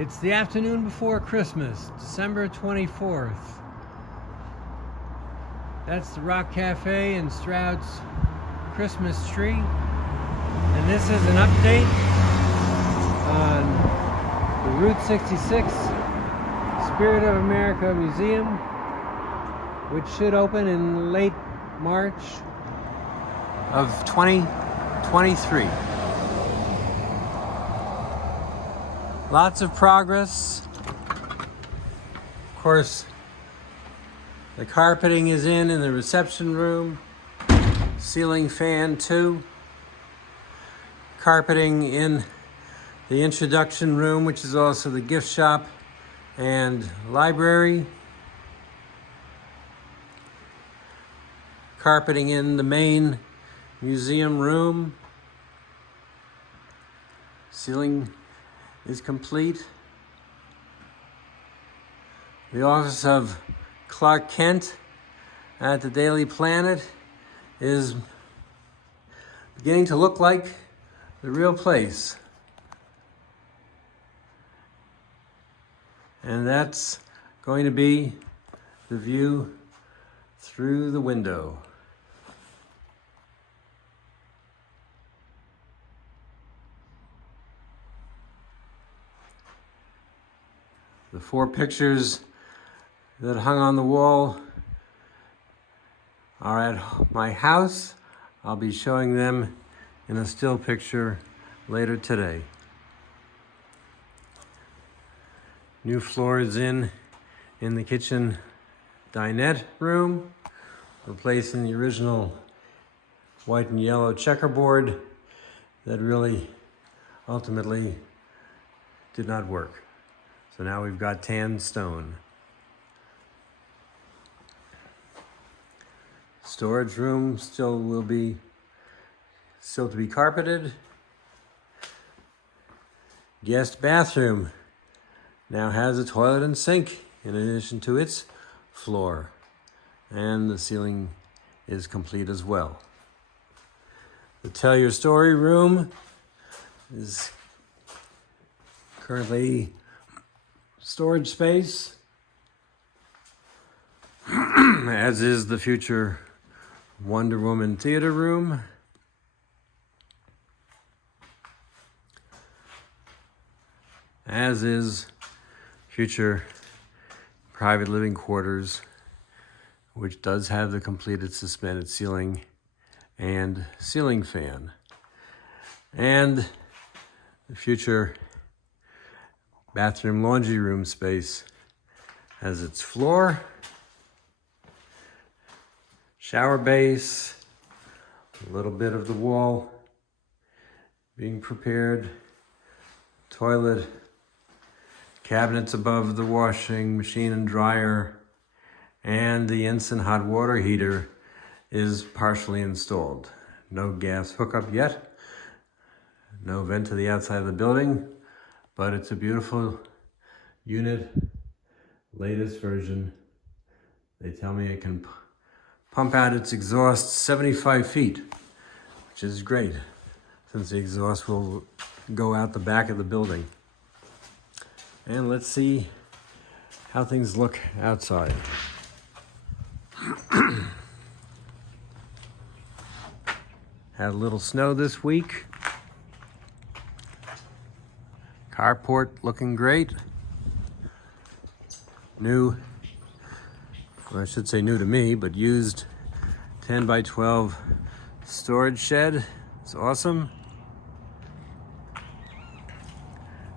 It's the afternoon before Christmas, December 24th. That's the Rock Cafe and Stroud's Christmas tree. And this is an update on the Route 66 Spirit of America Museum, which should open in late March of 2023. Lots of progress. Of course, the carpeting is in the reception room. Ceiling fan too. Carpeting in the introduction room, which is also the gift shop and library. Carpeting in the main museum room. Ceiling is complete. The office of Clark Kent at the Daily Planet is beginning to look like the real place. And that's going to be the view through the window. The 4 pictures that hung on the wall are at my house. I'll be showing them in a still picture later today. New floors in the kitchen dinette room, replacing the original white and yellow checkerboard that really ultimately did not work. So now we've got tan stone. Storage room still to be carpeted. Guest bathroom now has a toilet and sink in addition to its floor. And the ceiling is complete as well. The Tell Your Story room is currently storage space, as is the future Wonder Woman theater room. As is future private living quarters, which does have the completed suspended ceiling and ceiling fan. And the future bathroom laundry room space has its floor, shower base, a little bit of the wall being prepared, toilet, cabinets above the washing machine and dryer, and the instant hot water heater is partially installed. No gas hookup yet, no vent to the outside of the building, but it's a beautiful unit, latest version. They tell me it can pump out its exhaust 75 feet, which is great, since the exhaust will go out the back of the building. And let's see how things look outside. Had a little snow this week. Carport looking great. New, well, I should say new to me, but used 10 by 12 storage shed. It's awesome.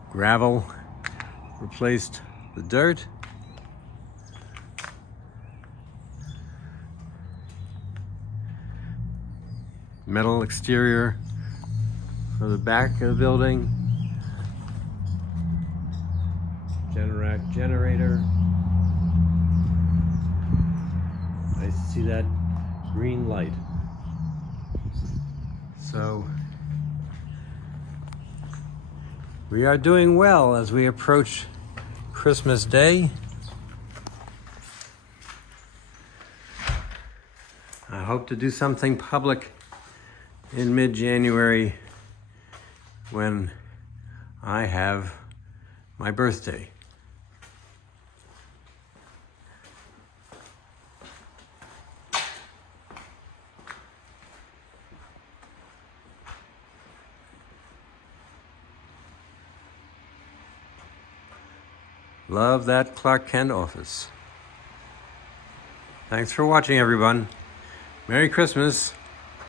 Gravel replaced the dirt. Metal exterior for the back of the building. Generac generator. Nice to see that green light. So we are doing well as we approach Christmas Day. I hope to do something public in mid-January when I have my birthday. Love that Clark Kent office. Thanks for watching, everyone. Merry Christmas.